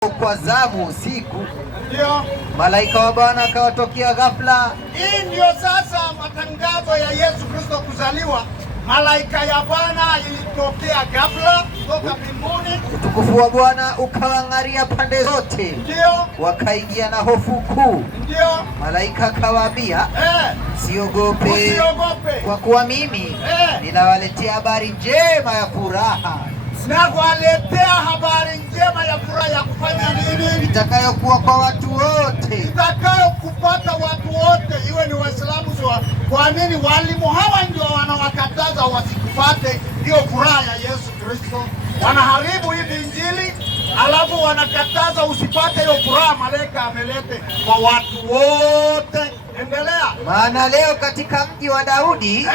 Kwa zamu usiku, ndio malaika wa Bwana akawatokea ghafla. Hii ndio sasa matangazo ya Yesu Kristo kuzaliwa. Malaika ya Bwana ilitokea ghafla kutoka mbinguni. Utukufu wa Bwana ukawang'aria pande zote. Ndio. Wakaingia na hofu kuu. Ndio. Malaika akawaambia, usiogope, kwa kuwa mimi ninawaletea habari njema ya furaha. Na kuwaletea habari njema ya furaha ya kufanya nini? Itakayokuwa kwa watu wote. Itakayokupata watu wote, iwe ni Waislamu. Kwa nini walimu hawa ndio wanawakataza wasikupate hiyo furaha ya Yesu Kristo? Wanaharibu hivi Injili, alafu wanakataza usipate hiyo furaha malaika amelete kwa watu wote. Endelea. Maana leo katika mji wa Daudi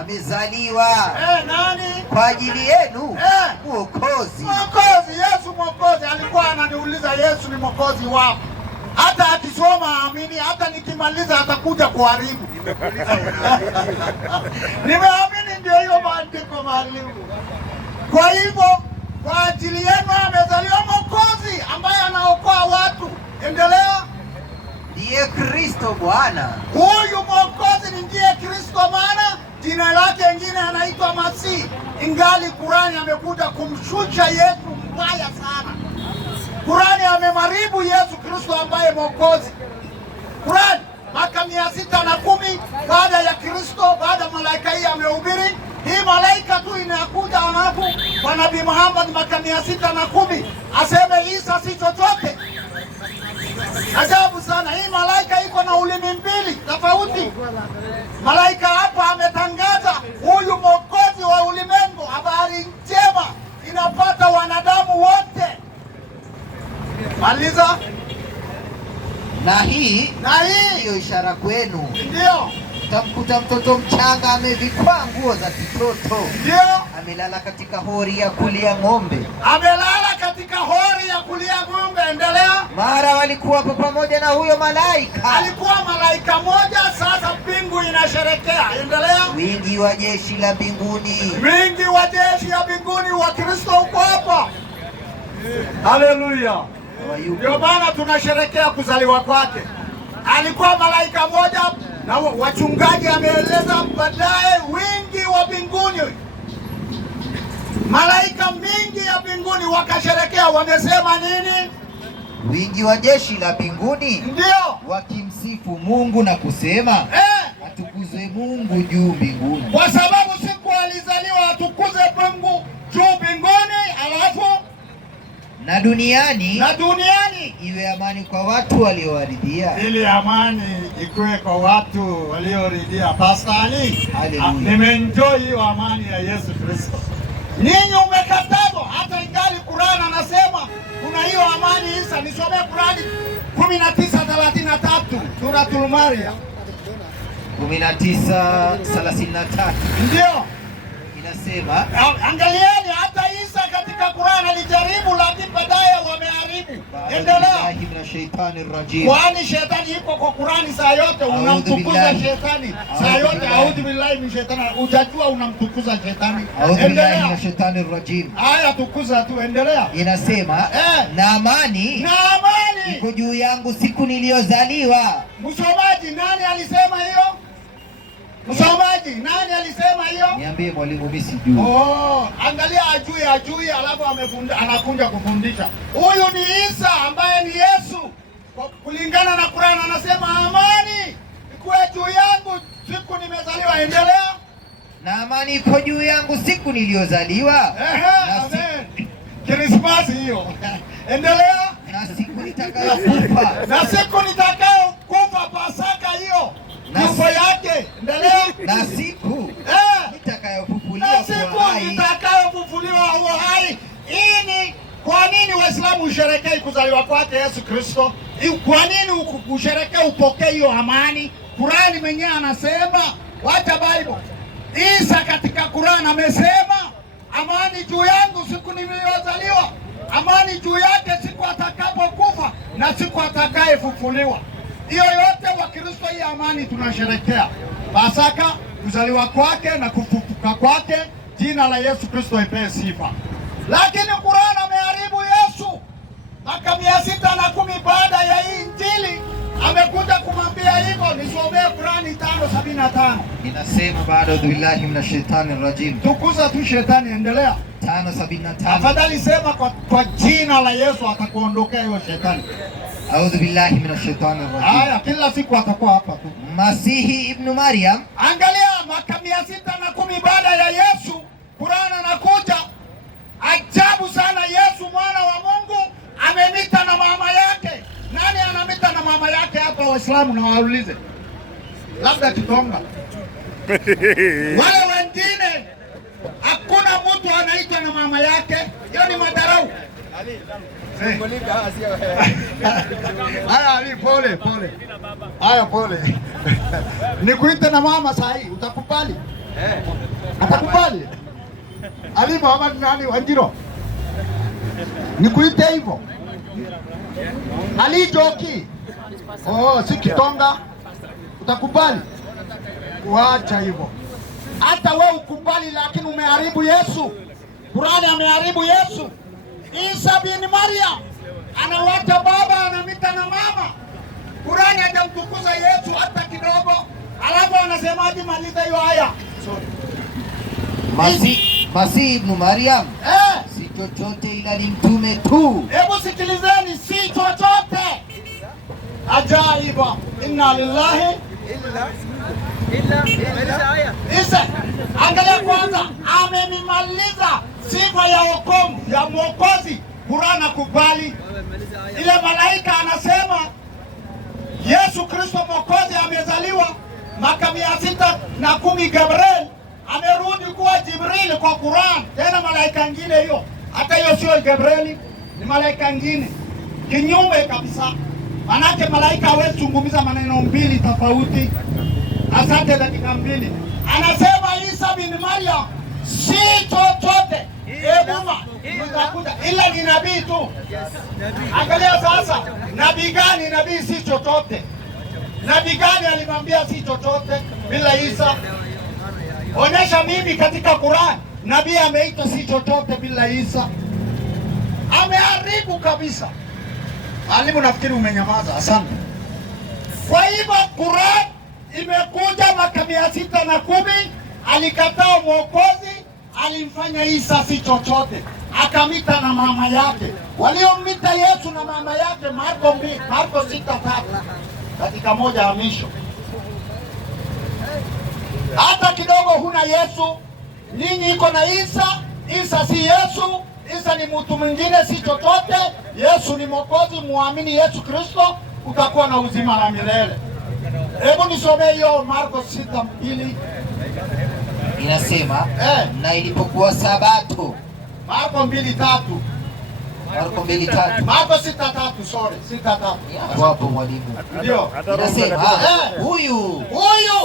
amezaliwa nani? Kwa ajili yenu Mwokozi. Mwokozi, Yesu Mwokozi. Alikuwa ananiuliza Yesu ni Mwokozi wapi? Hata akisoma amini, hata nikimaliza atakuja kuharibu. Nimeamini ndio hiyo maandiko mwalimu. Kwa hivyo kwa ajili yenu amezaliwa Mwokozi ambaye anaokoa watu. Endelea. Ndiye Kristo Bwana. Huyu Mwokozi ni ndiye Kristo, maana jina lake lingine anaitwa Masihi. Ingali Kurani amekuja kumshusha Yesu mbaya sana. Kurani amemharibu Yesu Kristo ambaye Mwokozi. Kurani mwaka 610 baada ya Kristo, baada malaika hii amehubiri. Hii malaika tu inakuja anapo kwa Nabii Muhammad mwaka 610 aseme Isa si chochote. Ajabu sana, hii malaika iko na ulimi mbili tofauti. Malaika hapa ametangaza huyu Mwokozi wa ulimwengu, habari njema inapata wanadamu wote. Maliza. Na hii ndiyo ishara kwenu. Ndio. Utamkuta mtoto mchanga amevikwa nguo za kitoto. Ndio. Amelala katika hori ya kulia ng'ombe. Amelala katika hori ya kulia ng'ombe. Endelea. Mara walikuwapo pamoja na huyo malaika. Alikuwa malaika moja, sasa mbingu inasherekea. Endelea. Wingi wa jeshi la mbinguni. Wingi wa jeshi ya mbinguni wa Kristo uko hapa. Haleluya. Ndio maana tunasherekea kuzaliwa kwake. Alikuwa malaika moja, na wachungaji ameeleza baadaye wingi wa mbinguni. Malaika mingi ya mbinguni wakasherekea, wamesema nini? Wingi wa jeshi la mbinguni. Ndio. Wakimsifu Mungu na kusema atukuzwe Mungu juu mbinguni. Kwa sababu siku alizaliwa atukuze Mungu juu mbinguni, alafu na duniani iwe amani kwa watu walioridhia. Ili amani ikuwe kwa watu walioridhia. Pastor Ali, nimeenjoy hiyo amani ya Yesu Kristo. Ninyi umekatazwa, hata ingali Qur'an anasema kuna hiyo amani. Isa nisome Qur'an 19:33 Suratul Maryam 19:33 ndio inasema, angalieni hata Isa katika Qur'an alijaribu, lakini baadaye wameharibu. Endelea. Kwani shetani iko kwa Qur'ani saa yote, unamtukuza shetani saa yote. Audhu billahi min shaitani. Utajua unamtukuza shetani. Endelea. Haya, tukuza tu. Endelea. Inasema na amani iko juu yangu siku niliyozaliwa. Msomaji, nani alisema hiyo? Msomaji, nani alisema hiyo? Niambie mwalimu, mimi sijui. Angalia, ajui alafu anakuja kufundisha. Huyu ni Isa ambaye ni Yesu. Kulingana na Qur'an anasema amani ikuwe juu yangu siku nimezaliwa. Endelea. Na amani iko juu yangu siku niliyozaliwa. Amen. Krismasi hiyo. Endelea. Na siku nitakayokufa. Na siku nitakayokufa, Pasaka hiyo. Kifo yake. Endelea. Na siku nitakayofufuliwa huo hai. Hii ni kwa nini Waislamu usherekee kuzaliwa kwake Yesu Kristo? Kwa nini usherekee upokee hiyo amani? Qur'ani mwenyewe anasema, wacha Bible. Isa katika Qur'ani amesema amani juu yangu siku niliyozaliwa, amani juu yake siku atakapokufa na siku atakayefufuliwa. Hiyo yote wa Kristo, hii amani tunasherekea. Pasaka, kuzaliwa kwake na kufufuka kwake. Jina la Yesu Kristo ipewe sifa. Lakini Qur'an ameharibu Yesu. Mwaka 610 baada ya hii Injili amekuja kumwambia hivyo. Nisomee Qurani 5:75. Inasema baada ya billahi minashaitani rajim. Tukuza tu shetani, endelea. 5:75. Afadhali sema kwa jina la Yesu atakuondokea hiyo shetani. A'udhu billahi minashaitani rajim. Haya, kila siku atakuwa hapa tu. Masihi ibn Maryam. Angalia mwaka 610 baada ya Yesu, Qurani anakuja. Ajabu sana, Yesu mwana wa Mungu amemita na mama yake. Nani anamita na mama yake hapa Waislamu? Na waulize, labda Kitonga. Wale wengine hakuna mtu anaitwa na mama yake. Hiyo ni madharau. Haya Ali, pole. Haya pole. Nikuite na mama saa hii, utakubali? Atakubali? Ali Muhammad nani Wanjiro? Nikuite hivyo? Ali Joki. Oh, si Kitonga. Utakubali? Waacha hivyo. Hata wewe ukubali, lakini umeharibu Yesu. Qurani ameharibu Yesu. Isa bin Maryam anawacha baba, anamita na mama. Qurani hajamtukuza Yesu hata kidogo. Alafu anasemaje? Maliza hiyo aya. Masihi ibn Maryam si chochote ila ni mtume tu. Hebu sikilizeni, si chochote. Ajaiba. Inna lillahi Isa, angalia kwanza, amemaliza sifa ya wokovu ya Mwokozi. Qurani kubali. Ile malaika anasema Yesu Kristo Mwokozi amezaliwa mwaka 610. Gabriel amerudi kuwa Jibril kwa Qurani, tena malaika ngine hiyo. Hata hiyo sio Gabriel, ni malaika ngine kinyume kabisa. Manake malaika hawezi zungumza maneno mbili tofauti. Asante, dakika 2. Anasema Isa bin Maryam si chochote. Mtakuta ila ni nabii tu. Angalia sasa, nabii gani? Nabii si chochote. Nabii gani alimwambia si chochote bila Isa? Onyesha mimi katika Qur'an nabii ameitwa si chochote bila Isa. Ameharibu kabisa. Mwalimu, nafikiri umenyamaza. Asante. Kwa hivyo Qur'an imekuja mwaka 610, alikataa Mwokozi, alimfanya Isa si chochote, akamita na mama yake. Waliomita Yesu na mama yake Marko 6:3 katika moja ya misho. Hata kidogo huna Yesu, ninyi iko na Isa. Isa si Yesu, Isa ni mtu mwingine, si chochote. Yesu ni Mwokozi. Muamini Yesu Kristo utakuwa na uzima wa milele. Hebu nisomee hiyo Marko 6:2. Inasema na ilipokuwa Sabato. Marko 2:3. Marko 2:3. Marko 6:3, sorry, 6:3. Hapo mwalimu. Ndio. Inasema huyu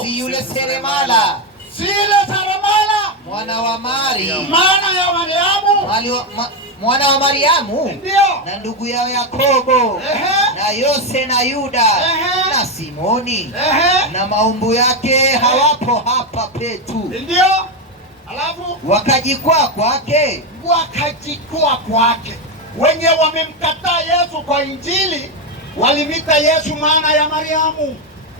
si yule seremala. Si yule seremala Mwana wa Mariamu. Maana ya Mariamu. Mwana wa Mariamu. Ndio. Na ndugu yao Yakobo. Na Yose na Yuda. Na Simoni. Na maumbu yake hawapo hapa petu. Ndio. Alafu wakajikwaa kwake. Wenye wamemkataa Yesu kwa Injili walimita Yesu maana ya Mariamu.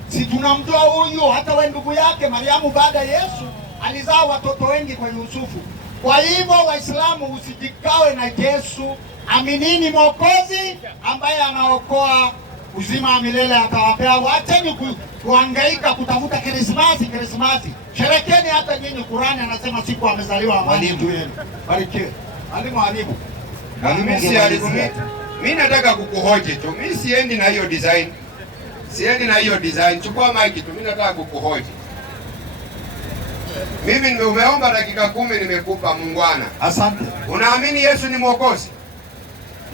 Si tunamjua huyu, hata we ndugu yake Mariamu baada Yesu alizaa watoto wengi kwa Yusufu. Kwa hivyo Waislamu, usijikawe na Yesu, aminini Mwokozi ambaye anaokoa uzima wa milele atawapea. Wacheni kuhangaika kutafuta Krismasi. Sherekeni hata nyinyi. Qurani anasema siku amezaliwa mwalimu wenu. Barikiwe. Mwalimu. Mimi nataka kukuhoji tu. Mimi siendi na hiyo design. Chukua mic tu. Mimi nataka kukuhoji. Mimi umeomba dakika 10, nimekupa muungwana. Asante. Unaamini Yesu ni Mwokozi?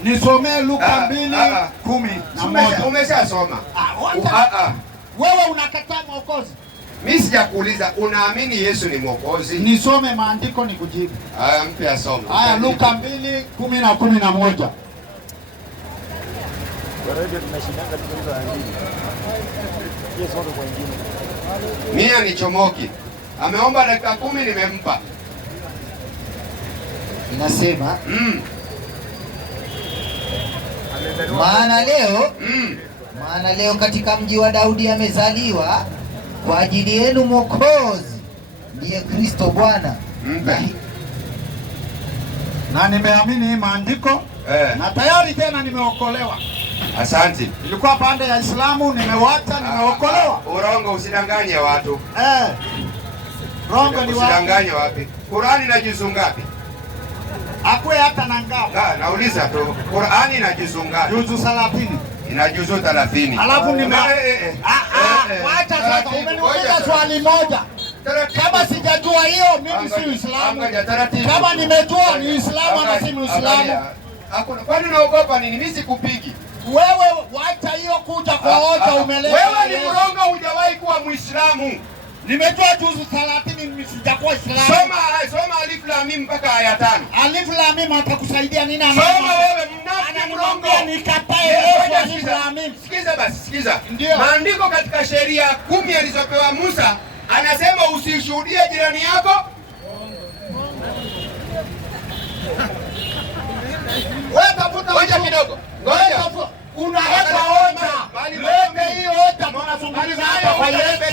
Nisomee Luka 2:10. Umeshasoma. Wewe unakataa Mwokozi. Mimi sijakuuliza unaamini Yesu ni Mwokozi. Nisome maandiko nikujibu. Haya, mpe asome. Haya, Luka 2:10 na 11. Mia ni chomoki. Ameomba dakika 10, nimempa. Inasema maana leo katika mji wa Daudi amezaliwa kwa ajili yenu Mwokozi, ndiye Kristo Bwana. Na nimeamini hii maandiko na tayari tena nimeokolewa. Asante. Ilikuwa pande ya Islamu, nimewacha, nimeokolewa. Urongo usidanganye watu. Rongo ni usidanganye wapi? Qur'ani ina juzu ngapi? Akwe hata na ngapi? Nauliza tu. Qur'ani ina juzu ngapi? Juzu 30. Ina juzu 30. Alafu wacha sasa, umeniuliza swali moja. Kama sijajua hiyo mimi si Muislamu. Kama nimejua ni Uislamu ama si Muislamu. Hakuna. Kwani unaogopa nini? Mimi sikupigi. Wewe wacha hiyo kuja kwa hoja umeleta. Wewe ni mrongo, hujawahi kuwa Muislamu. Nimejua juzu 30 mimi sijakuwa Islamu. Soma Alif Lam Mim mpaka aya 5. Alif Lam Mim atakusaidia nini? Soma wewe mnafiki mrongo. Nikatae Alif Lam Mim. Sikiza basi, sikiza. Maandiko katika sheria 10 alizopewa Musa anasema usishuhudie jirani yako. Wewe tafuta ngoja kidogo. Ngoja. Unaweka hoja. Lete hiyo hoja tunazungumza hapa kwa Yesu.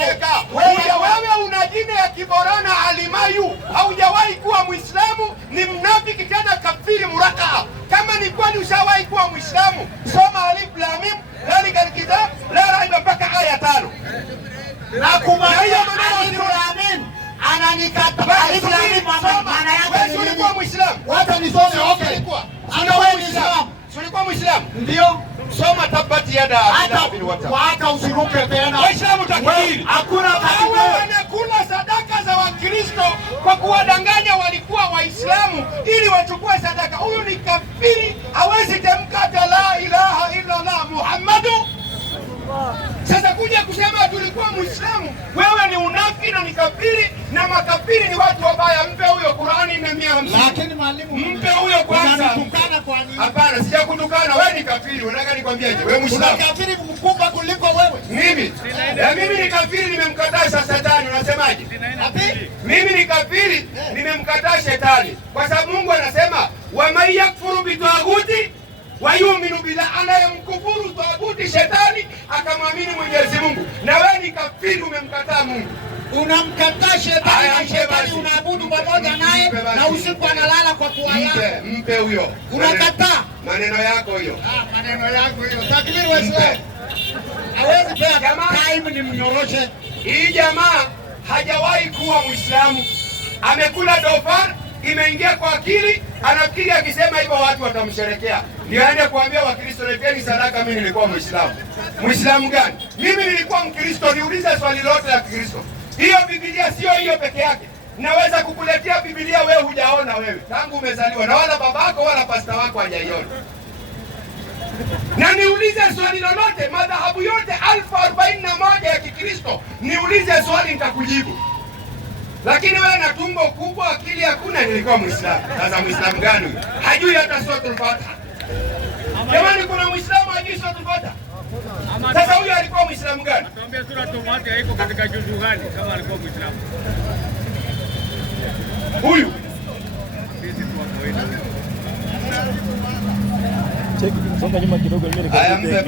Wewe una jina ya Kiborana Alimayu. Haujawahi kuwa Muislamu, ni mnafiki tena kafiri muraka. Kama ni kweli ushawahi kuwa Muislamu, soma Alif Lam Mim, dhalika alkitab la raiba mpaka aya 5. Na kumaanisha Alif Lam Mim ananikata. Alif Lam Mim maana yake ni nini? Ulikuwa Muislamu? Wacha nisome. Okay. Anawe ni Muislamu. Ulikuwa Muislamu? Ndio. Soma tabati yada bin wata. Hata usiruke tena. Waislamu takfiri. Hakuna takfiri. Wao wanakula sadaka za Wakristo kwa kuwadanganya walikuwa Waislamu ili wachukue sadaka. Huyu ni kafiri, hawezi tamka la ilaha illa Allah Muhammadu. Sasa kuja kusema tulikuwa Muislamu, wewe ni unafiki na ni kafiri, na makafiri ni watu wabaya. Mpe huyo Qur'ani na 150. Lakini mwalimu, mpe huyo kwanza. Unatukana kwa nini? Hapana, sijakutukana. Wewe ni kafiri. Unataka nikwambiaje? Wewe Muislamu. Una kafiri mkubwa kuliko wewe. Mimi? Na mimi ni kafiri, nimemkataa Shetani. Unasemaje? Mimi ni kafiri, nimemkataa Shetani. Kwa sababu Mungu anasema, "Wa may yakfuru bi taghuti wa yu'minu billah", anayemkufuru taghuti Shetani akamwamini Mwenyezi Mungu. Na wewe ni kafiri, umemkataa Mungu. Unamkataa Shetani na Shetani unaabudu pamoja naye na usiku analala kwa pua yako. Mpe huyo. Unakataa. Maneno yako hiyo. Maneno yako hiyo. Takbiri wa Islam. Hawezi pia time ni mnyoroshe. Hii jamaa hajawahi kuwa Muislamu. Amekula dofar, imeingia kwa akili, anafikiri akisema hivyo watu watamsherekea. Ndio aende kuambia Wakristo, leteni sadaka, mimi nilikuwa Muislamu. Muislamu gani? Mimi nilikuwa Mkristo. Niulize swali lote la Kikristo. Hiyo Biblia sio hiyo peke yake. Naweza kukuletea Biblia wewe hujaona wewe. Tangu umezaliwa na wala babako wala pasta wako hajaiona. Na niulize swali lolote, madhahabu yote 1041 ya Kikristo, niulize swali nitakujibu. Lakini wewe na tumbo kubwa, akili hakuna, nilikuwa Muislamu. Sasa Muislamu gani huyo? Hajui hata suratul Fatiha. Jamani, kuna Muislamu hajui suratul Fatiha? Sasa huyo alikuwa Muislamu gani? Tuambie suratul Fatiha iko katika juzu gani kama alikuwa Muislamu? Huyu songa nyuma kidogo, mimi nikamwambia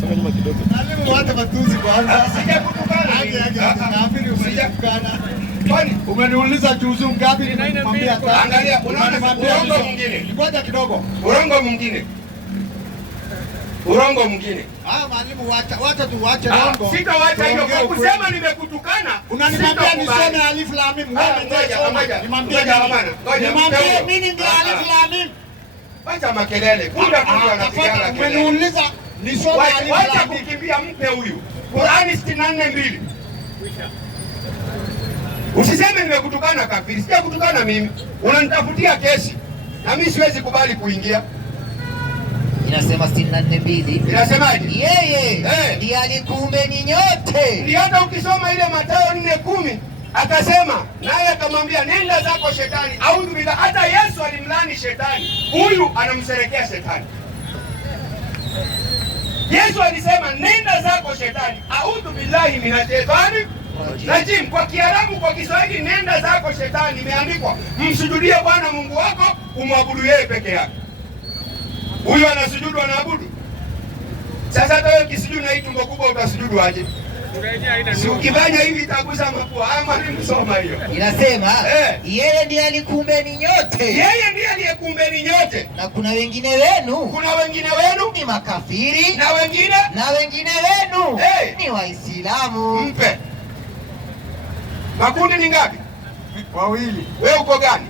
songa nyuma kidogo. Mwalimu, hata matusi kwanza. Sijakutukana. Nafikiri umetukana. Kwani umeniuliza juzu ngapi? Nimwambia tano. Angalia, unaona urongo mwingine. Ngoja kidogo. Urongo mwingine. Urongo mwingine. Mwalimu, wacha tuache rongo. Sitawacha hiyo kwa kusema nimekutukana. Unaniambia nisome Alif Lam Mim. Ngoja. Nimwambie mimi ndio Alif Lam Mim. Wacha makelele. Kunda anapigana kelele. Umeniuliza nisome Alif Lam Mim. Wacha kukimbia, mpe huyu. Qur'ani 64:2. Usiseme nimekutukana kafiri. Sijakutukana mimi. Unanitafutia kesi. Na mimi siwezi kubali kuingia. Inasema 64:2. Inasemaje? Yeye ndiye alikuumbeni nyote. Ndio hata ukisoma ile Mathayo 4:10 akasema, naye akamwambia nenda zako Shetani. Audhu billah. Hata Yesu alimlani Shetani. Huyu anamsherekea Shetani. Yesu alisema nenda zako Shetani. Audhu billahi minashaitani rajim. Kwa Kiarabu, kwa Kiswahili, nenda zako Shetani imeandikwa msujudie Bwana Mungu wako, umwabudu yeye peke yake. Huyu anasujudu anaabudu. Sasa hata wewe ukisujudu na hii tumbo kubwa utasujudu aje? Si ukifanya hivi itagusa mapua. Mwalimu soma hiyo. Inasema yeye ndiye alikuumbeni nyote. Yeye ndiye aliyekuumbeni nyote. Na kuna wengine wenu. Kuna wengine wenu ni makafiri. Na wengine wenu ni Waislamu. Mpe. Makundi ni ngapi? Wawili. Wewe uko gani?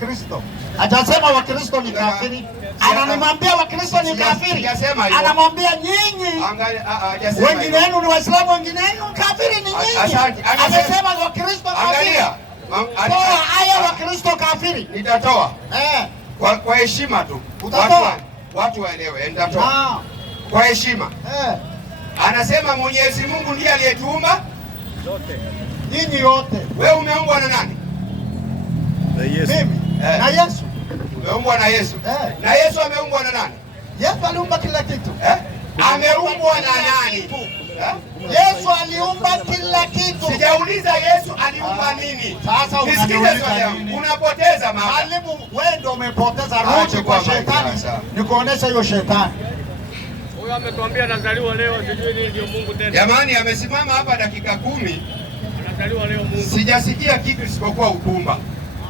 Kristo. Atasema Wakristo ni kafiri. Ananimwambia Wakristo ni kafiri. Anamwambia nyinyi. Wengine wenu ni Waislamu, wengine wenu kafiri ni nyinyi. Amesema Wakristo kafiri. Toa aya Wakristo kafiri. Nitatoa. Kwa heshima tu. Watu waelewe. Nitatoa. Kwa heshima. Anasema Mwenyezi Mungu ndiye aliyetuumba yote. Nyinyi yote. Wewe umeumbwa na nani? Na Yesu. Mimi. Na Yesu. Umeumbwa na Yesu. Na Yesu ameumbwa na nani? Yesu aliumba kila kitu. Ameumbwa na nani? Yesu aliumba kila kitu. Sijauliza Yesu aliumba nini. Sasa unaniuliza nini? Unapoteza mama. Mwalimu, wewe ndio umepoteza. Rudi kwa shetani. Nikuonesha hiyo shetani. Huyo ametuambia anazaliwa leo, sijui nini ndio Mungu tena. Jamani, amesimama hapa dakika 10. Anazaliwa leo Mungu. Sijasikia kitu isipokuwa upumba.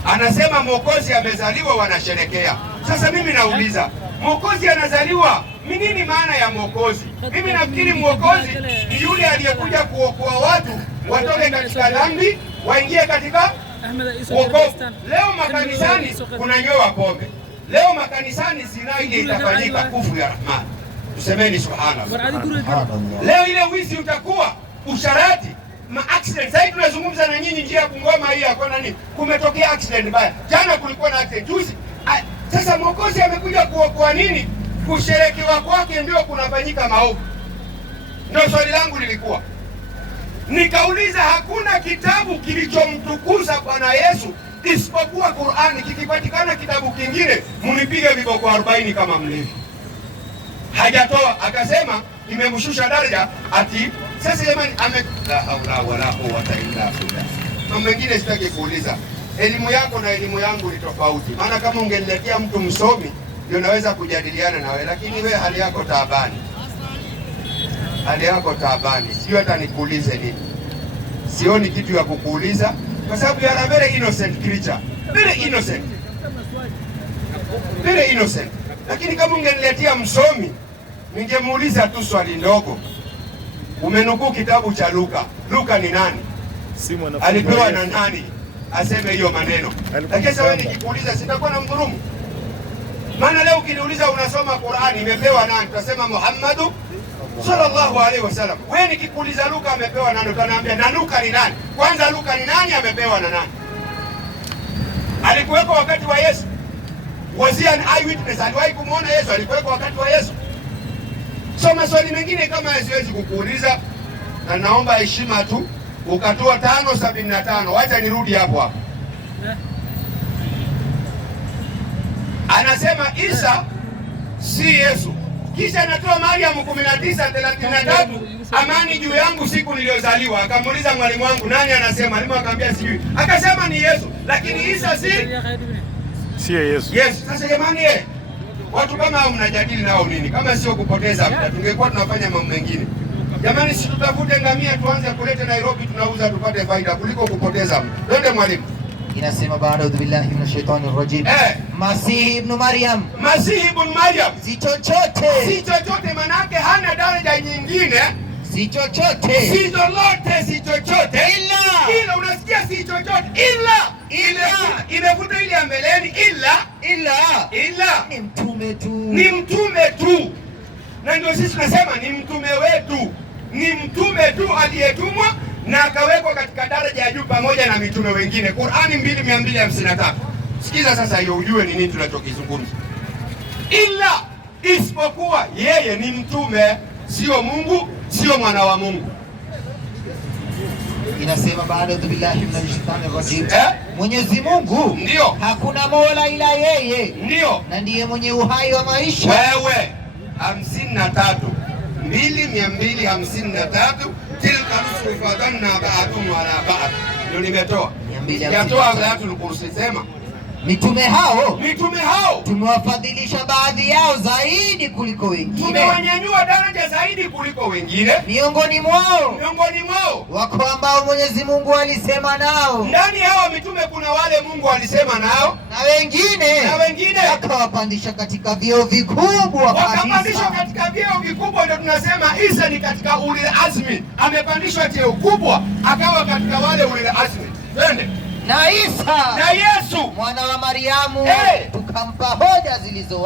Anasema Mwokozi amezaliwa, wanasherekea. Sasa mimi nauliza, Mwokozi anazaliwa, ni nini maana ya Mwokozi? Mimi nafikiri Mwokozi ni yule aliyekuja kuokoa watu watoke katika dhambi waingie katika wokovu. Leo makanisani kunanywewa pombe. Leo makanisani zina ile itafanyika kufu ya Rahman. Tusemeni subhanallah. Leo ile wizi utakuwa, usharati, accident. Sasa tunazungumza na nyinyi njia ya Bungoma hii yako nani? Kumetokea accident mbaya. Jana kulikuwa na accident juzi. Sasa Mwokozi amekuja kuokoa nini? Kusherekewa kwake ndio kunafanyika maovu. Ndio swali langu lilikuwa. Nikauliza hakuna kitabu kilichomtukuza Bwana Yesu isipokuwa Qur'ani. Kikipatikana kitabu kingine munipige viboko 40 kama mlevi. Hajatoa, akasema nimemshusha daraja ati sasa jamani la haula wala quwwata illa billah. Mambo mengine sitaki kuuliza. Elimu yako na elimu yangu ni tofauti. Maana kama ungeniletea mtu msomi ndio naweza kujadiliana nawe, lakini wewe hali yako taabani. Hali yako taabani. Sio hata nikuulize nini. Sioni kitu ya kukuuliza kwa sababu you are a very innocent creature. Very innocent. Very innocent. Lakini kama ungeniletea msomi ningemuuliza tu swali ndogo. Umenukuu kitabu cha Luka. Luka ni nani? Alipewa na nani aseme hiyo maneno? Lakini sasa wewe nikikuuliza sitakuwa na mdhulumu. Maana leo ukiniuliza unasoma Qur'ani imepewa nani? Tutasema Muhammadu sallallahu alaihi wasallam. Wewe nikikuuliza Luka amepewa nani? Utaniambia na Luka ni nani? Kwanza Luka ni nani, amepewa na nani? Alikuwepo wakati wa Yesu? Was he an eyewitness? Aliwahi kumuona Yesu? Alikuwepo wakati wa Yesu? So maswali mengine kama siwezi kukuuliza, na naomba heshima tu. Ukatoa 5:75. Wacha nirudi hapo hapo. Anasema Isa si Yesu. Kisha anatoa Mariamu 19:33, amani juu yangu siku niliyozaliwa. Akamuuliza mwalimu wangu nani anasema? Mwalimu akamwambia sijui. Akasema ni Yesu, lakini Isa si Yesu. Yes. Sasa jamani, watu kama hao mnajadili nao nini? Kama sio kupoteza muda, tungekuwa tunafanya mambo mengine. Jamani, si tutafute ngamia tuanze kuleta Nairobi tunauza tupate faida kuliko kupoteza muda. Twende mwalimu. Inasema baada billahi minash shaitani rajim. Masihi ibn Maryam. Masihi ibn Maryam. Si chochote. Si chochote manake hana daraja nyingine. Si chochote. Si lolote, si chochote. Ila unasikia si chochote. Ila imefuta ile ya mbeleni ila ni mtume tu. Ni mtume tu. Na ndio sisi tunasema ni mtume wetu. Ni mtume tu aliyetumwa na akawekwa katika daraja ya juu pamoja na mitume wengine. Qur'ani 2:253. Sikiza sasa hiyo ujue ni nini tunachokizungumza. Ila isipokuwa yeye ni mtume, sio Mungu, sio mwana wa Mungu. Inasema baada billahi minash shaitani rajim. Mwenyezi Mungu ndio hakuna mola ila yeye. Ndio. Na ndiye mwenye uhai wa maisha. Wewe 53 2:253 tilka rusul fadanna ba'dhum ala ba'd. Ndio nimetoa. Sijatoa Ayatul Kursi sema. Mitume hao tumewafadhilisha baadhi yao zaidi kuliko wengine, tumewanyanyua daraja zaidi kuliko wengine. Miongoni mwao wako ambao Mwenyezi Mungu alisema nao. Ndani hao mitume kuna wale Mungu alisema nao, na wengine akawapandisha katika vyeo vikubwa. Wakapandishwa katika vyeo vikubwa, ndio tunasema Isa ni katika ulil azmi, amepandishwa cheo kubwa akawa katika wale ulil azmi. Twende na Isa na Yesu mwana wa Mariamu, tukampa hoja zilizo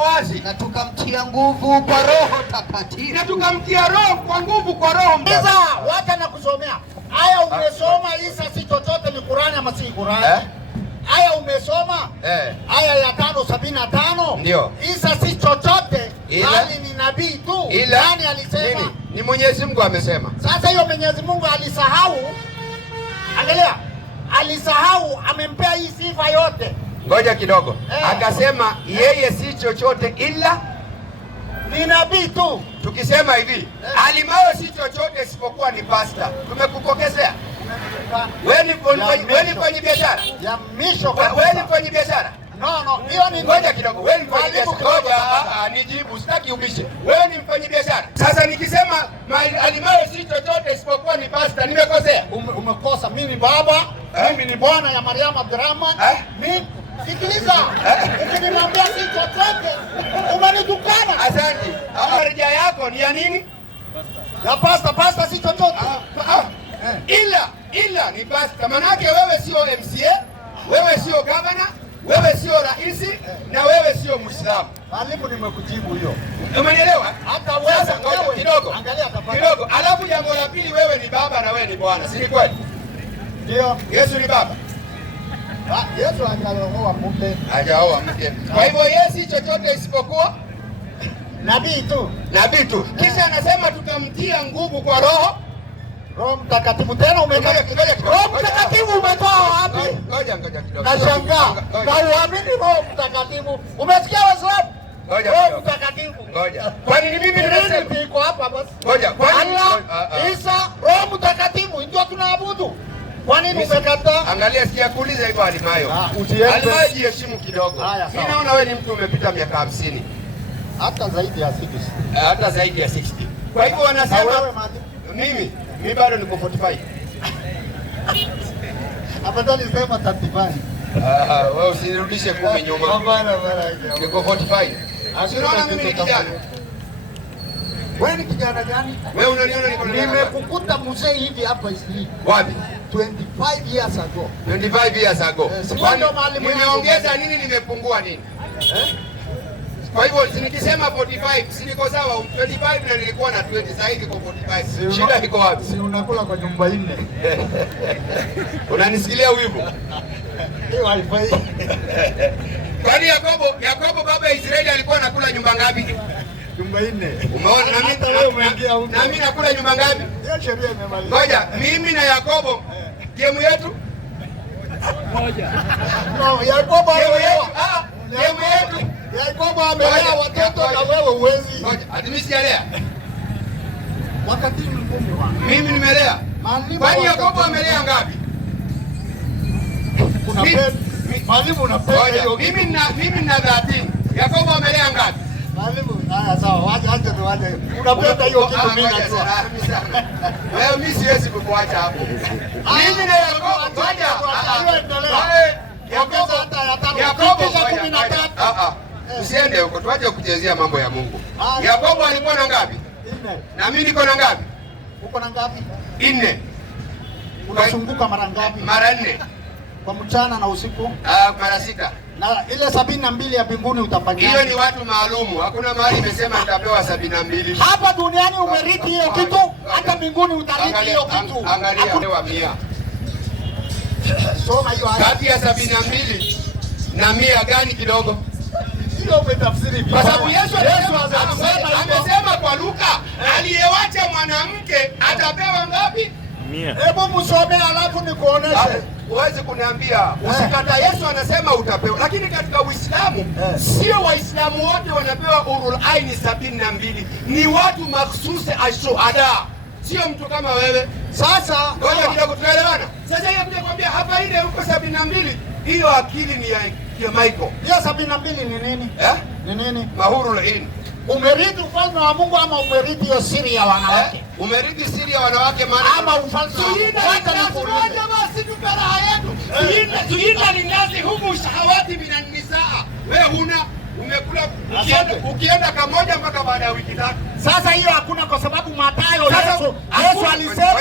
wazi, na tukamtia nguvu kwa Roho Takatifu, kwa Roho Mtakatifu. Wacha na kusomea aya. Umesoma Isa si chochote, ni Qur'ani ama si Qur'ani? Aya umesoma aya ya 5:75. Ndio. Isa si chochote bali ni nabii tu. Nani alisema? Ni Mwenyezi Mungu amesema. Sasa hiyo Mwenyezi Mungu alisahau. Angalia, alisahau, amempea hii sifa yote. Ngoja kidogo. Akasema yeye si chochote ila ni nabii tu. Tukisema hivi, Alimayo si chochote isipokuwa ni pasta. Tumekukokezea. Wewe ni mfanyi biashara? Ya misho kwa. Wewe ni mfanyi biashara? No, hiyo ni. Ngoja kidogo. Wewe ni mfanyi biashara? Ngoja, nijibu, sitaki ubishe. Wewe ni mfanyi biashara? Sasa nikisema Alimayo si chochote isipokuwa ni pasta, nimekosea? Umekosa. Mimi baba, mimi ni bwana ya Mariamu Abdurrahman. Mimi sikiliza. Ukiniambia si chochote, umenitukana. Asante. Marja yako ni ya nini? Ya pasta si chochote. Ila ni pasta. Manake wewe sio MCA, wewe sio gavana, wewe sio rais, na wewe sio Muislamu. Mwalimu, nimekujibu hiyo. Umenielewa? Hata wewe kidogo. Angalia tafadhali. Kidogo. Alafu jambo la pili, wewe ni baba na wewe ni bwana. Si kweli? Ndio. Yesu ni baba. Yesu hajaoa mke. Kwa hivyo Yesu chochote isipokuwa nabii tu. Kisha anasema tukamtia nguvu kwa Roho Mtakatifu. Tena umetoa Roho Mtakatifu, umetoa wapi? Ngoja kidogo. Nashangaa. Na uamini Roho Mtakatifu. Umesikia Waislamu? Roho Mtakatifu. Ngoja. Kwani ni mimi nimesema iko hapa basi? Ngoja. Allah, Isa, Roho Mtakatifu ndio tunaabudu. Kwa nini umekataa? Angalia, sijakuuliza hivyo Alimayo. Alimayo, jiheshimu kidogo. Mimi naona wewe ni mtu umepita miaka 50. Hata zaidi ya 60. Hata zaidi ya 60. Kwa hivyo wanasema mimi bado niko 45. Afadhali sema 35. Wewe usinirudishe 10 nyuma. Hapana. Niko 45. Unaona mimi ni kijana. Wewe ni kijana gani? Wewe unaniona niko nani? Nimekukuta mzee hivi hapa Isli. Wapi? 25 years ago. 25 years ago. Nimeongeza nini, nimepungua nini? Kwa hivyo nikisema 45 si niko sawa? 25 na nilikuwa na 20, sasa hivi kwa 45. Shida iko wapi? Si unakula kwa nyumba 4. Unanisikilia wivu? Hiyo haifai. Kwani Yakobo baba ya Israeli alikuwa anakula nyumba ngapi? Nyumba 4. Umeona? Na mimi wewe umeingia huko. Na mimi nakula nyumba ngapi? Hiyo sheria imemaliza. Ngoja, mimi na Yakobo gemu yetu moja. No, Yakobo Yakobo amelea watoto na wewe uwezi. Ngoja, hadi mimi sijalea. Wakati mkubwa wangu. Mimi nimelea. Kwani Yakobo amelea ngapi? Kuna pesa. Mwalimu unapenda hiyo. Mimi nina 13. Yakobo amelea ngapi? Mwalimu, sawa, waje. Unapenda hiyo kitu mimi najua. Wewe mimi siwezi kukuacha hapo. Mimi na Yakobo ngoja. Yakobo 13. Usiende huko, tuache kuchezea mambo ya Mungu. Yakobo alikuwa na ngapi? 4. Na mimi niko na ngapi? Uko na ngapi? 4. Unazunguka mara ngapi? Mara 4. Kwa mchana na usiku? Mara 6. Na ile 72 ya mbinguni utapangia. Hiyo ni watu maalumu. Hakuna mahali imesema nitapewa 72. Hapa duniani umeriti hiyo kitu, hata mbinguni utariti hiyo kitu. Angalia pewa 100. Soma hiyo hapa. Kati ya 72 na 100 gani kidogo? Hiyo umetafsiri kwa sababu Yesu amesema kwa Luka, aliyewacha mwanamke atapewa ngapi? 100. Hebu msome alafu nikuoneshe. Huwezi kuniambia usikata. Yesu anasema utapewa, lakini katika Uislamu sio Waislamu wote wanapewa urul aini 72. Ni watu maksusi ashuhada, sio mtu kama wewe, Sasa ngoja kidogo, tunaelewana. Sasa yeye kuja kwambia hapa ile huko 72, hiyo akili ni ya Michael. Hiyo 72 ni nini? Ni nini? Mahuru laini. Umerithi ufalme wa Mungu ama umerithi hiyo siri ya wanawake? Umerithi siri ya wanawake maana ama ufalme wa Mungu? Basi tupe raha yetu. Tuinda linazi humu shahawati minan nisaa. Wewe huna umekula ukienda kamoja mpaka baada ya wiki 3. Sasa hiyo hakuna, kwa sababu Mathayo Yesu alisema.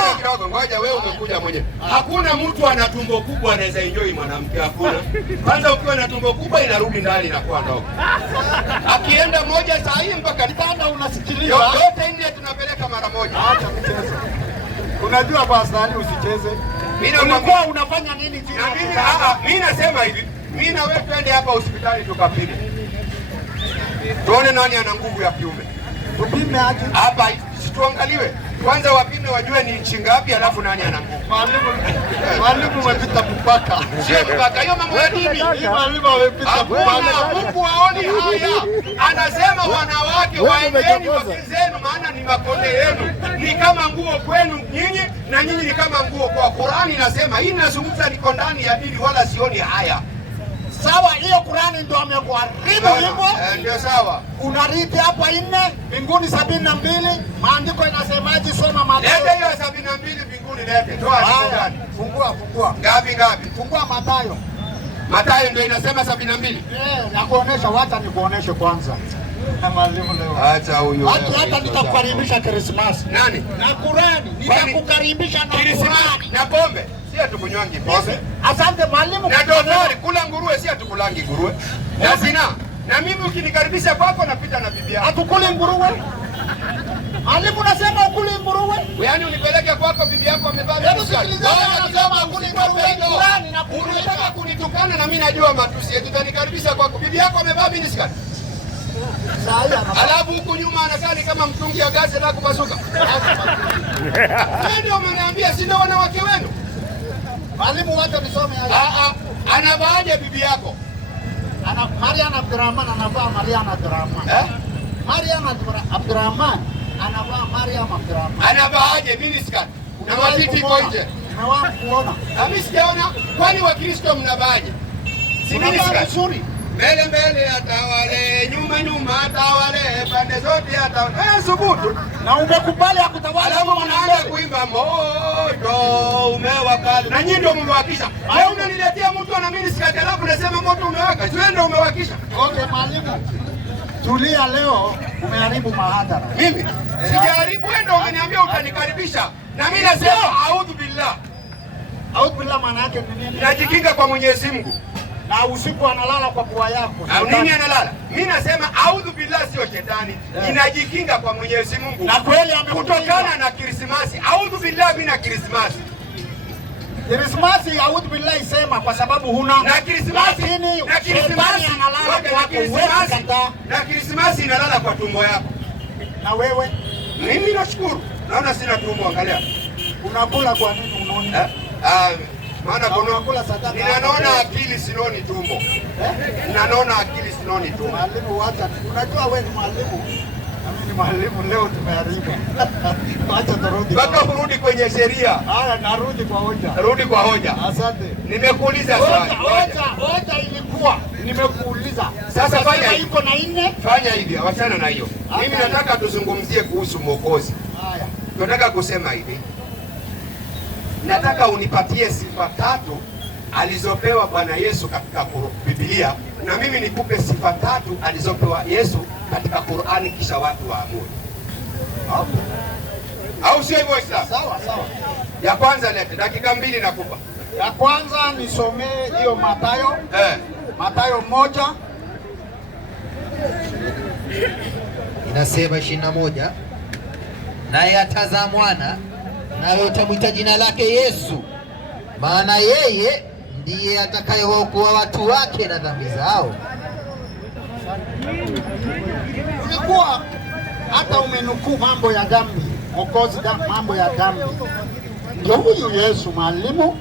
Ngoja wewe umekuja mwenyewe. Hakuna mtu ana tumbo kubwa anaweza enjoy mwanamke, hakuna. Kwanza ukiwa na tumbo kubwa inarudi ndani na kuwa ndogo. Akienda moja saa hii mpaka tanda unasikiliza. Yote ndio tunapeleka mara moja. Acha mchezo. Unajua basi nani usicheze. Ulikuwa unafanya nini chini? Mimi nasema hivi. Mimi na wewe twende hapa hospitali tukapime. Tuone nani ana nguvu ya kiume. Tupime aje? Hapa tuangaliwe. Kwanza wapime wajue ni inchi ngapi, alafu nani ana nguvu. Mwalimu umepita mpaka. Sio mpaka. Hiyo mambo ya dini. Mwalimu amepita mpaka. Mungu haoni haya. Anasema wanawake waendeni wake zenu, maana ni makonde yenu. Ni kama nguo kwenu nyinyi na nyinyi ni kama nguo kwa Qur'ani inasema. Hii inazungumza niko ndani ya dini wala sioni haya. Sawa, hiyo Qur'ani ndio amekuharibu hivyo. Ndio sawa. Unarithi hapa 4, mbinguni 72. Maandiko inasemaje? Soma Mathayo. Leta hiyo 72 mbinguni lete. Toa hiyo gani? Fungua. Ngapi? Fungua Mathayo. Mathayo ndio inasema 72. Nakuonesha, wacha nikuoneshe kwanza. Na mwalimu leo. Acha huyo. Hata nitakukaribisha Christmas. Nani? Na Qur'ani. Nitakukaribisha na Qur'ani. Na pombe. Si atukunywangi pombe. Asante mwalimu. Na dosari kula nguruwe, si atukulangi nguruwe. Na zina. Na mimi ukinikaribisha kwako napita na bibi yangu. Atukuli nguruwe? Mwalimu unasema ukuli nguruwe? Yaani unipeleke kwako bibi yako amevaa mskati. Anasema ukuli nguruwe Qur'ani na unataka kunitukana na mimi najua matusi. Eti utanikaribisha kwako bibi yako amevaa miniskati. Alafu huku nyuma anakaa kama mtungi ya gasi la kupasuka. Ndio umeniambia si ndio wanawake wenu? Mwalimu wacha nisome haya. Anavaaje bibi yako? Mariam Abdurrahman anavaa Mariam Abdurrahman. Mariam Abdurrahman anavaa Mariam Abdurrahman. Anavaaje miniskirt? Na matiti iko nje. Nawahi kuona. Mimi sijaona. Kwani Wakristo mnavaaje? Si miniskirt nzuri. Mbele atawale, nyuma atawale, pande zote atawale. Subutu. Na umekubali akutawala, alafu mnaanza kuimba moto umewaka. Na nyinyi ndio mmewakisha. Wewe unaniletea mtu ana miniskirt alafu unasema moto umewaka. Wewe ndio umewakisha. Okay mwalimu. Tulia, leo umeharibu mahadhara. Mimi sijaharibu, wewe ndio umeniambia utanikaribisha. Na mimi nasema a'udhu billah. A'udhu billah maana yake ni nini? Najikinga kwa Mwenyezi Mungu. Na usiku analala kwa pua yako. Nini analala? Mimi nasema a'udhu billah, sio shetani. Inajikinga kwa Mwenyezi Mungu. Na kweli kutokana na Krismasi. A'udhu billah bila Krismasi. Krismasi a'udhu billah isema kwa sababu huna. Na Krismasi analala kwako. Na Krismasi inalala kwa tumbo yako. Na wewe? Mimi nashukuru. Naona sina tumbo, angalia. Unakula kwa nini unaoni? Maana kuna ninanona akili sinoni tumbo. Ninanona akili sinoni tumbo. Mwalimu wacha. Unajua wewe ni mwalimu. Mimi ni mwalimu, leo tumeharibu. Acha turudi. Baka kurudi kwenye sheria. Haya, narudi kwa hoja. Rudi kwa hoja. Asante. Nimekuuliza swali. Hoja ilikuwa nimekuuliza. Sasa fanya hivi. Iko na 4. Fanya hivi, achana na hiyo. Mimi nataka tuzungumzie kuhusu Mwokozi. Haya. Tunataka kusema hivi. Nataka unipatie sifa 3 alizopewa Bwana Yesu katika Biblia, na mimi nikupe sifa 3 alizopewa Yesu katika Qur'ani, kisha watu waamue. Au sio hivyo Islam? Sawa. Ya kwanza lete, dakika 2 nakupa. Ya kwanza nisomee hiyo Mathayo. Mathayo 1 inasema 21, naye atazaa mwana, nawe utamwita jina lake Yesu, maana yeye ndiye atakayewaokoa watu wake na dhambi zao. Ulikuwa hata umenukuu mambo ya dhambi, Mwokozi mambo ya dhambi. Ndio huyu Yesu mwalimu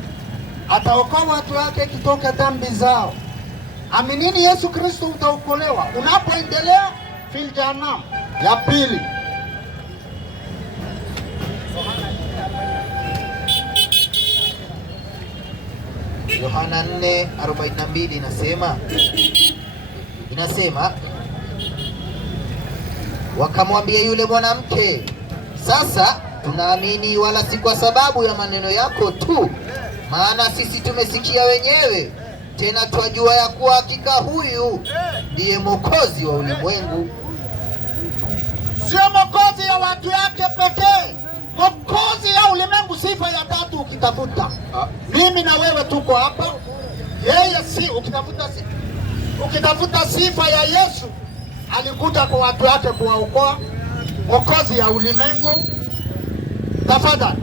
ataokoa watu wake kutoka dhambi zao. Aminini Yesu Kristo utaokolewa. Unapoendelea fil jahannam. Ya pili Yohana 4:42 inasema wakamwambia yule mwanamke, sasa tunaamini, wala si kwa sababu ya maneno yako tu, maana sisi tumesikia wenyewe, tena twajua ya kuwa hakika huyu ndiye Mwokozi wa ulimwengu. Sio Mwokozi ya watu yake pekee, Mwokozi ya ulimwengu. Sifa ya tatu ukitafuta, mimi na wewe tuko hapa, yeye si ukitafuta sifa ya Yesu, alikuja kwa watu wake kuwaokoa, Mwokozi ya ulimwengu. Tafadhali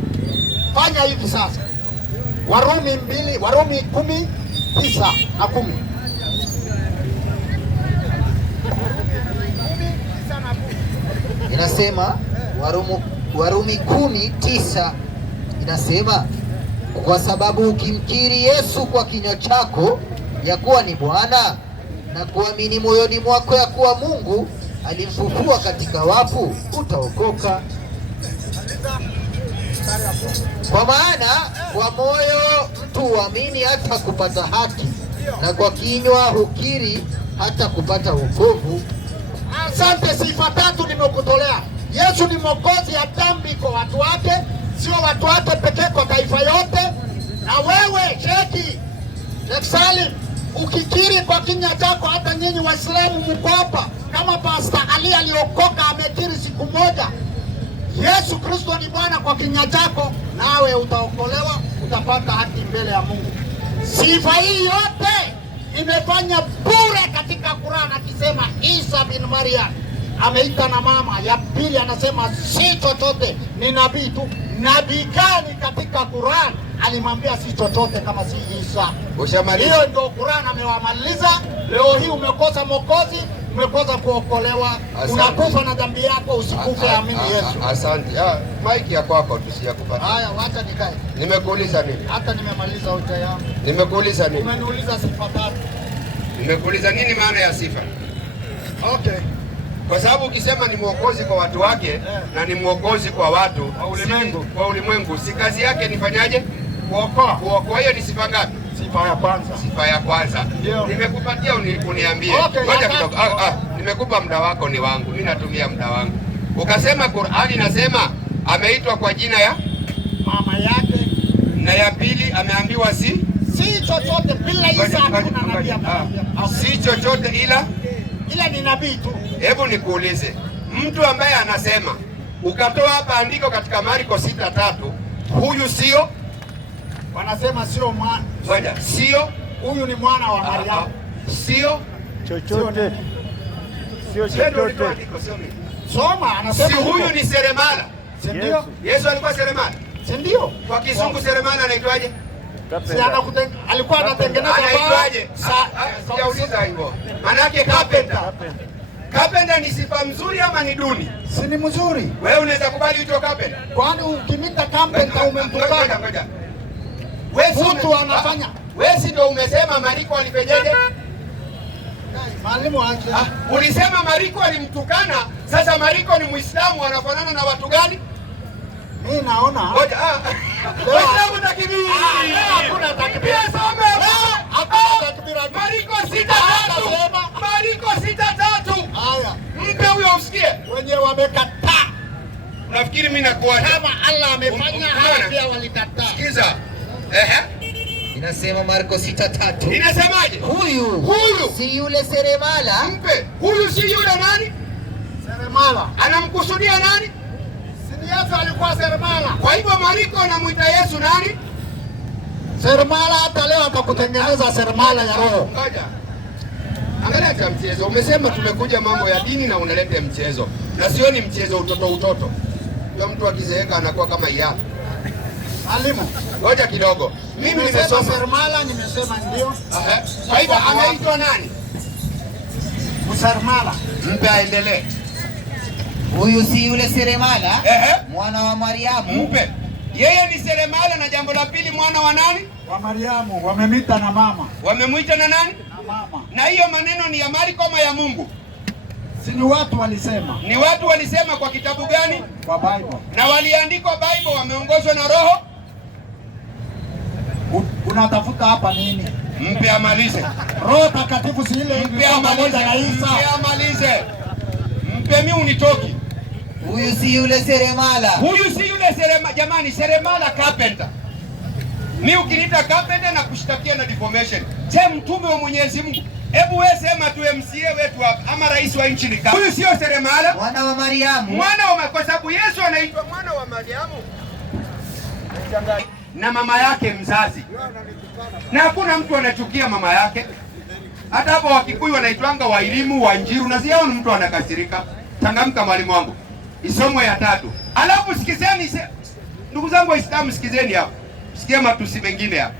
fanya hivi sasa, Warumi 10:9 na 10. Inasema Warumi 10:9 inasema, kwa sababu ukimkiri Yesu kwa kinywa chako ya kuwa ni Bwana na kuamini moyoni mwako ya kuwa Mungu alimfufua katika wafu, utaokoka. Kwa maana kwa moyo mtu huamini hata kupata haki, na kwa kinywa hukiri hata kupata wokovu. Asante, sifa tatu nimekutolea. Yesu ni Mwokozi ya dhambi kwa watu wake, sio watu wake pekee, kwa taifa yote. Na wewe Sheikh Salim, ukikiri kwa kinywa chako, hata nyinyi Waislamu mko hapa, kama Pastor Ali aliokoka amekiri siku moja Yesu Kristo ni Bwana kwa kinywa chako, nawe utaokolewa, utapata haki mbele ya Mungu. Sifa hii yote imefanya bure katika Qur'an, akisema Isa bin Maryam ameita na mama ya pili, anasema si chochote, ni nabii tu. Nabii gani katika Qur'an alimwambia si chochote kama si Isa? Ushamaliza? Hiyo ndio Qur'an amewamaliza. Leo hii umekosa Mwokozi, umekosa kuokolewa, unakufa na dhambi yako, usikufe, amini Yesu. Asante. Maiki ya kwako tusiyakupata. Haya, wacha nikae. Nimekuuliza nini? Hata nimemaliza hoja yangu. Nimekuuliza nini? Umeniuliza sifa tatu. Nimekuuliza nini maana ya sifa? Okay. Kwa sababu ukisema ni Mwokozi kwa watu wake na ni Mwokozi kwa watu kwa ulimwengu, si kazi yake nifanyaje? Kuokoa. Kuokoa. Hiyo ni sifa ngapi? Sifa ya kwanza. Sifa ya kwanza. Nimekupatia uniambie. Ngoja kidogo. Nimekupa muda wako, ni wangu. Mimi natumia muda wangu. Ukasema Qur'ani nasema ameitwa kwa jina ya mama yake, na ya pili ameambiwa si chochote bila Isa, hakuna nabii. Si chochote ila ni nabii tu. Hebu nikuulize, mtu ambaye anasema, ukatoa hapa andiko katika Marko 6:3, huyu sio, wanasema sio mwana. Ngoja, sio huyu ni mwana wa Mariamu. Sio chochote. Sio chochote. Soma, anasema si huyu ni seremala. Ndio. Yesu alikuwa seremala. Ndio. Kwa Kizungu seremala anaitwaje? Alikuwa anatengeneza anaitwaje? Sijauliza hivyo. Maana yake carpenter. Carpenter ni sifa mzuri ama ni duni? Si ni mzuri. Wewe unaweza kubali uitwe carpenter? Kwani ukimita carpenter umemtukana? Ngoja. Mtu anafanya. Wewe si ndio umesema Mariko alipejeje? Mwalimu anje. Ulisema Mariko alimtukana. Sasa Mariko ni Muislamu, anafanana na watu gani? Mimi naona. Ngoja. Waislamu takbiri. Hakuna takbiri. Some. Hakuna takbiri. Mariko 6:3. Mariko 6:3. Haya. Mpe huyo usikie. Wenyewe wamekataa. Nafikiri mimi nakuacha. Kama Allah amefanya haya pia walikataa. Sikiza. Inasema Marko 6:3. Inasemaje? Huyu si yule seremala. Mpe. Huyu si yule nani? Seremala. Anamkusudia nani? Si Yesu alikuwa seremala. Kwa hivyo Mariko anamuita Yesu nani? Seremala. Hata leo atakutengeneza seremala ya roho. Ngoja. Angalia cha mchezo. Umesema tumekuja mambo ya dini na unaleta mchezo. Na sio ni mchezo utoto. Ndio mtu akizeeka anakuwa kama yeye. Mwalimu, ngoja kidogo. Mimi nimesoma seremala, nimesema ndio. Kwa hivyo ameitwa nani? Seremala. Mpe aendelee. Huyu si yule seremala, mwana wa Mariamu. Mpe. Yeye ni seremala, na jambo la pili mwana wa nani? Wa Mariamu. Wamemwita na mama. Wamemwita na nani? Na mama. Na hiyo maneno ni ya Mariko ama ya Mungu? Si ni watu walisema. Ni watu walisema kwa kitabu gani? Kwa Bible. Na waliandikwa Bible, wameongozwa na Roho. Unatafuta hapa nini? Mpe amalize. Roho Takatifu si ile Mpe amalize. Mpe amalize. Mpe mimi unitoki. Huyu si yule seremala. Huyu si yule seremala. Jamani, seremala carpenter. Mimi ukiniita carpenter na kushtakia na deformation. Je, mtume wa Mwenyezi Mungu? Hebu wewe sema tu MCA wetu hapa ama rais wa nchi ni kama. Huyu sio seremala. Mwana wa Mariamu. Mwana wa, kwa sababu Yesu anaitwa mwana wa Mariamu. Na mama yake mzazi. Na hakuna mtu anachukia mama yake. Hata hapo Wakikuyu wanaitwanga Wairimu, Wanjiru, na sioni mtu anakasirika. Changamka mwalimu wangu. Isomo ya 3. Alafu sikizeni ndugu zangu Waislamu, sikizeni hapo. Sikia matusi mengine hapo.